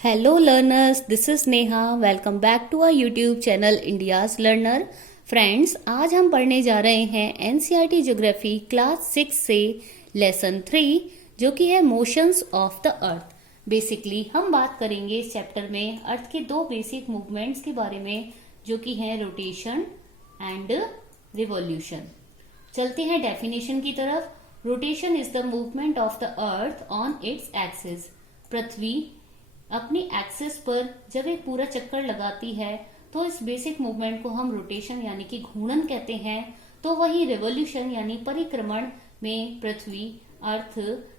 Hello learners, this is Neha. Welcome back to our YouTube channel India's Learner. Friends, आज हम पढ़ने जा रहे हैं एनसीईआरटी ज्योग्राफी क्लास 6 से लेसन 3 जो कि है motions of the earth. Basically हम बात करेंगे इस चैप्टर में अर्थ के दो बेसिक मूवमेंट्स के बारे में जो कि है रोटेशन एंड रिवॉल्यूशन। चलते हैं डेफिनेशन की तरफ। Rotation is the movement of the earth on its axis. पृथ्वी अपनी एक्सिस पर जब एक पूरा चक्कर लगाती है तो इस बेसिक मूवमेंट को हम रोटेशन यानी कि घूर्णन कहते हैं। तो वही रिवोल्यूशन यानी परिक्रमण में पृथ्वी earth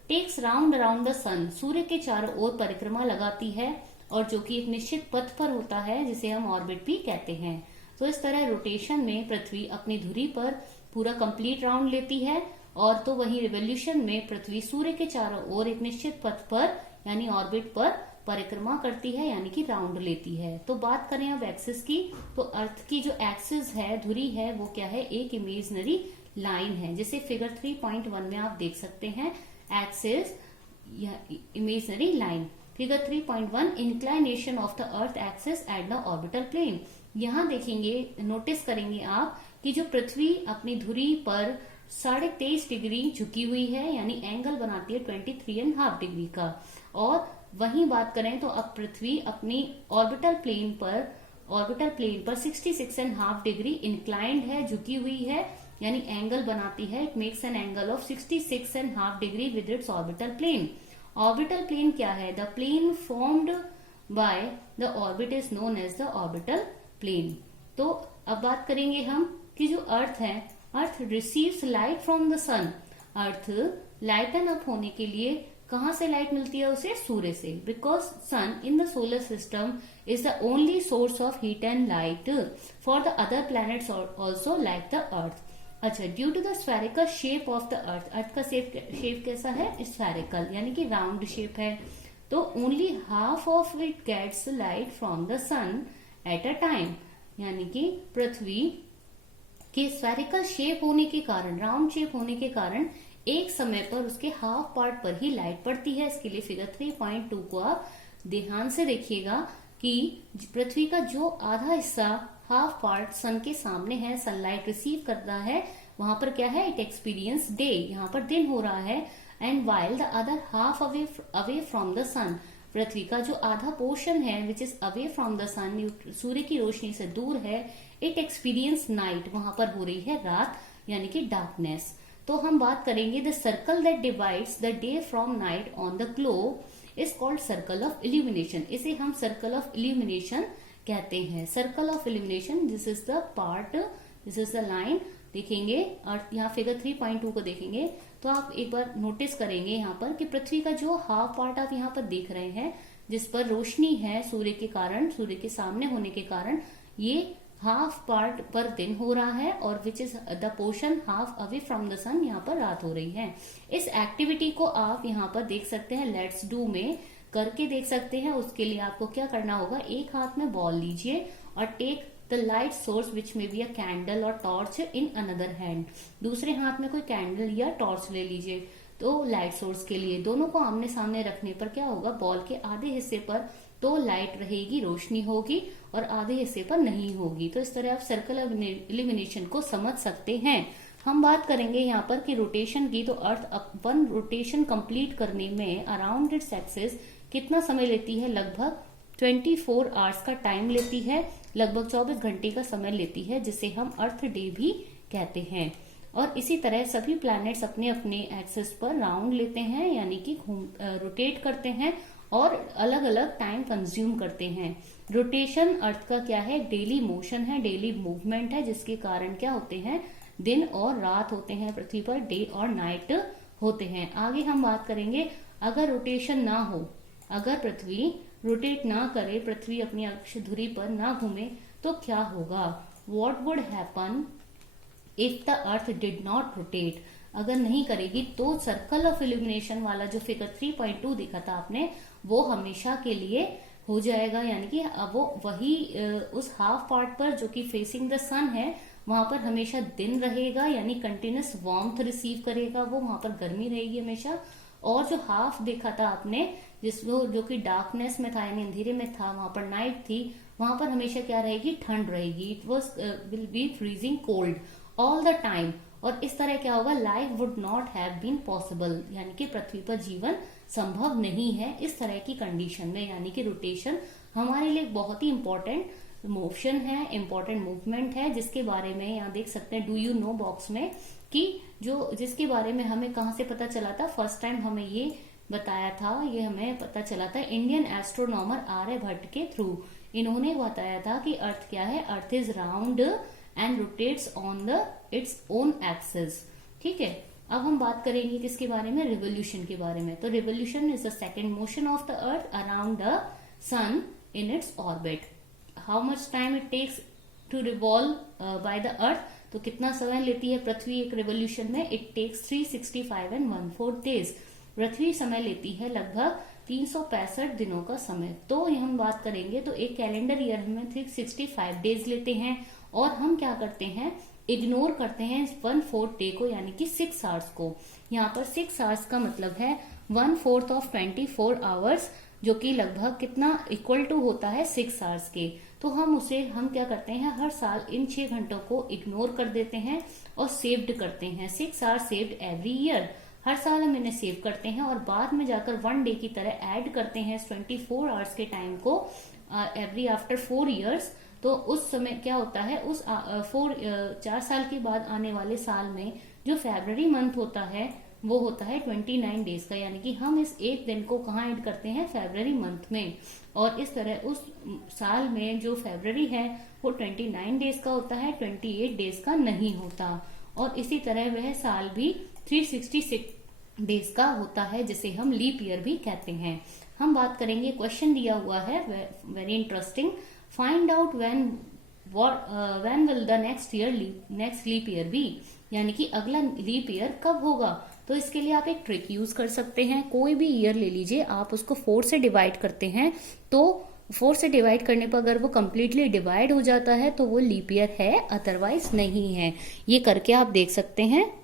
takes round around the sun, सूर्य के चारों ओर परिक्रमा लगाती है और जो कि एक निश्चित पथ पर होता है जिसे हम ऑर्बिट भी कहते हैं। तो इस तरह रोटेशन में पृथ्वी अपनी धुरी पर पूरा कंप्लीट राउंड लेती है और तो वही रिवोल्यूशन में पृथ्वी सूर्य के चारों ओर एक निश्चित पथ पर यानी ऑर्बिट पर परिक्रमा करती है यानी कि राउंड लेती है। तो बात करें अब एक्सिस की, तो अर्थ की जो एक्सिस है, धुरी है, वो क्या है, एक इमेजिनरी लाइन है जिसे फिगर 3.1 में आप देख सकते हैं। Axis imaginary line, figure 3.1 inclination of the earth axis at the orbital plane. यहाँ देखेंगे, नोटिस करेंगे आप कि जो पृथ्वी अपनी धुरी पर 23.5 डिग्री झुकी हुई है यानी एंगल बनाती है 23.5 डिग्री का। और वहीं बात करें तो अब पृथ्वी अपनी ऑर्बिटल प्लेन पर 66.5 डिग्री इंक्लाइंड है, झुकी हुई है यानी एंगल बनाती है। It makes an angle of 66.5 degree with its orbital plane. Orbital plane क्या है? The plane formed by the orbit is known as the orbital plane. तो अब बात करेंगे हम कि जो अर्थ है, earth receives light from the sun. Earth lighten up होने के लिए कहां से लाइट मिलती है उसे? सूर्य से। Because sun in the solar system is the only source of heat and light for the other planets also like the earth. अच्छा, due to the spherical shape of the earth, earth का shape कैसा है? Spherical यानी कि round shape है। तो only half of it gets light from the sun at a time, यानी कि पृथ्वी के स्फेरिकल शेप होने के कारण, राउंड शेप होने के कारण एक समय पर उसके हाफ पार्ट पर ही लाइट पड़ती है। इसके लिए फिगर 3.2 को आप ध्यान से देखिएगा कि पृथ्वी का जो आधा हिस्सा, हाफ पार्ट सन के सामने है, सनलाइट रिसीव करता है, वहां पर क्या है? इट एक्सपीरियंस डे, यहाँ पर दिन हो रहा है। And while the other half away from the sun, पृथ्वी का जो आधा पोर्शन है which is away from the sun, सूर्य की रोशनी से दूर है, इट एक्सपीरियंस नाइट, वहां पर हो रही है रात यानी कि डार्कनेस। तो हम बात करेंगे the circle that divides the day from night on the globe is called circle of illumination. इसे हम सर्कल ऑफ इल्यूमिनेशन कहते हैं। Circle of illumination, this is the part, this is the line. देखेंगे और यहाँ फिगर 3.2 को देखेंगे तो आप एक बार नोटिस करेंगे यहाँ पर कि पृथ्वी का जो हाफ पार्ट आप यहाँ पर देख रहे हैं जिस पर रोशनी है सूर्य के कारण, सूर्य के सामने होने के कारण, ये हाफ पार्ट पर दिन हो रहा है और which is the portion half away from the sun, यहाँ पर रात हो रही है। इस एक्टिविटी को आप यहाँ पर देख सकते हैं, लेट्स डू में करके देख सकते हैं। उसके लिए आपको क्या करना होगा? एक हाथ में बॉल लीजिए और take the light source which में बी अ कैंडल और टॉर्च इन अनदर हैंड। दूसरे हाथ में कोई कैंडल या टॉर्च ले लीजिए। तो लाइट सोर्स के लिए दोनों को आमने सामने रखने पर क्या होगा? बॉल के आधे हिस्से पर तो लाइट रहेगी, रोशनी होगी और आधे हिस्से पर नहीं होगी। तो इस तरह आप सर्कल ऑफ इल्यूमिनेशन को समझ सकते हैं। हम बात करेंगे यहाँ पर कि रोटेशन की, तो अर्थ वन रोटेशन कंप्लीट करने में अराउंड इट्स एक्सिस कितना समय लेती है? लगभग 24 आवर्स का टाइम लेती है, लगभग 24 घंटे का समय लेती है, जिसे हम अर्थ डे भी कहते हैं। और इसी तरह सभी प्लैनेट्स अपने अपने एक्सिस पर राउंड लेते हैं यानी कि रोटेट करते हैं और अलग अलग टाइम कंज्यूम करते हैं। रोटेशन अर्थ का क्या है? डेली मोशन है, डेली मूवमेंट है, जिसके कारण क्या होते हैं? दिन और रात होते हैं पृथ्वी पर, डे और नाइट होते हैं। आगे हम बात करेंगे, अगर रोटेशन ना हो, अगर पृथ्वी रोटेट ना करे, पृथ्वी अपनी अक्ष धुरी पर ना घूमे तो क्या होगा? What would happen if the earth did not rotate? अगर नहीं करेगी तो सर्कल ऑफ इल्यूमिनेशन वाला जो फिगर 3.2 देखा था आपने, वो हमेशा के लिए हो जाएगा, यानी कि अब वो वही उस हाफ पार्ट पर जो कि फेसिंग द सन है वहां पर हमेशा दिन रहेगा यानी कंटिन्यूस वार्मथ रिसीव करेगा, वो वहां पर गर्मी रहेगी हमेशा। और जो हाफ देखा था आपने, जो कि डार्कनेस में था यानी अंधेरे में था, वहां पर नाइट थी, वहां पर हमेशा क्या रहेगी, ठंड रहेगी। It was will be freezing cold all the time. और इस तरह क्या होगा, life would not have been possible, यानी कि पृथ्वी पर जीवन संभव नहीं है इस तरह की कंडीशन में। यानी कि रोटेशन हमारे लिए बहुत ही इंपॉर्टेंट मोशन है, इंपॉर्टेंट मूवमेंट है, जिसके बारे में यहाँ देख सकते हैं डू यू नो बॉक्स में, कि जिसके बारे में हमें कहाँ से पता चला था, फर्स्ट टाइम हमें ये बताया था, ये हमें पता चला था इंडियन एस्ट्रोनॉमर आर्यभट्ट के थ्रू। इन्होंने बताया था कि अर्थ क्या है, earth is round and rotates on the its own axis. ठीक है, अब हम बात करेंगे किसके बारे में, रिवोल्यूशन के बारे में। तो revolution is the second motion of the earth around the sun in its orbit. How much time it takes to revolve by the earth, तो कितना समय लेती है पृथ्वी एक रिवोल्यूशन में, इट टेक्स 365 and 1/4 days। पृथ्वी समय लेती है लगभग 365 दिनों का समय। तो हम बात करेंगे तो एक कैलेंडर ईयर में 365 डेज लेते हैं, और हम क्या करते हैं, इग्नोर करते हैं 1/4 डे को, यानी कि 6 आवर्स को। यहाँ पर 6 आवर्स का मतलब है 1/4 of 24 आवर्स, जो कि लगभग कितना इक्वल टू होता है 6 आवर्स के। तो हम क्या करते हैं, हर साल इन 6 घंटों को इग्नोर कर देते हैं और सेव्ड करते हैं। 6 आवर्स सेव्ड एवरी ईयर, हर साल हम इन्हें सेव करते हैं, और बाद में जाकर 1 डे की तरह ऐड करते हैं 24 आवर्स के टाइम को एवरी आफ्टर 4 ईयर्स। तो उस समय क्या होता है, उस 4 साल के बाद आने वाले साल में जो फरवरी मंथ होता है वो होता है 29 डेज का, यानी कि हम इस एक दिन को कहाँ ऐड करते हैं, फरवरी मंथ में। और इस तरह उस साल में जो फरवरी है वो 29 डेज का होता है, 28 डेज का नहीं होता। और इसी तरह वह साल भी 366 डेज का होता है, जिसे हम लीप ईयर भी कहते हैं। हम बात करेंगे, क्वेश्चन दिया हुआ है very interesting, find out when will the next leap year be, यानी कि अगला लीप ईयर कब होगा। तो इसके लिए आप एक ट्रिक यूज कर सकते हैं, कोई भी ईयर ले लीजिए, आप उसको 4 से डिवाइड करते हैं, तो 4 से डिवाइड करने पर अगर वो कम्प्लीटली डिवाइड हो जाता है तो वो लीप ईयर है, अदरवाइज नहीं है। ये करके आप देख सकते हैं।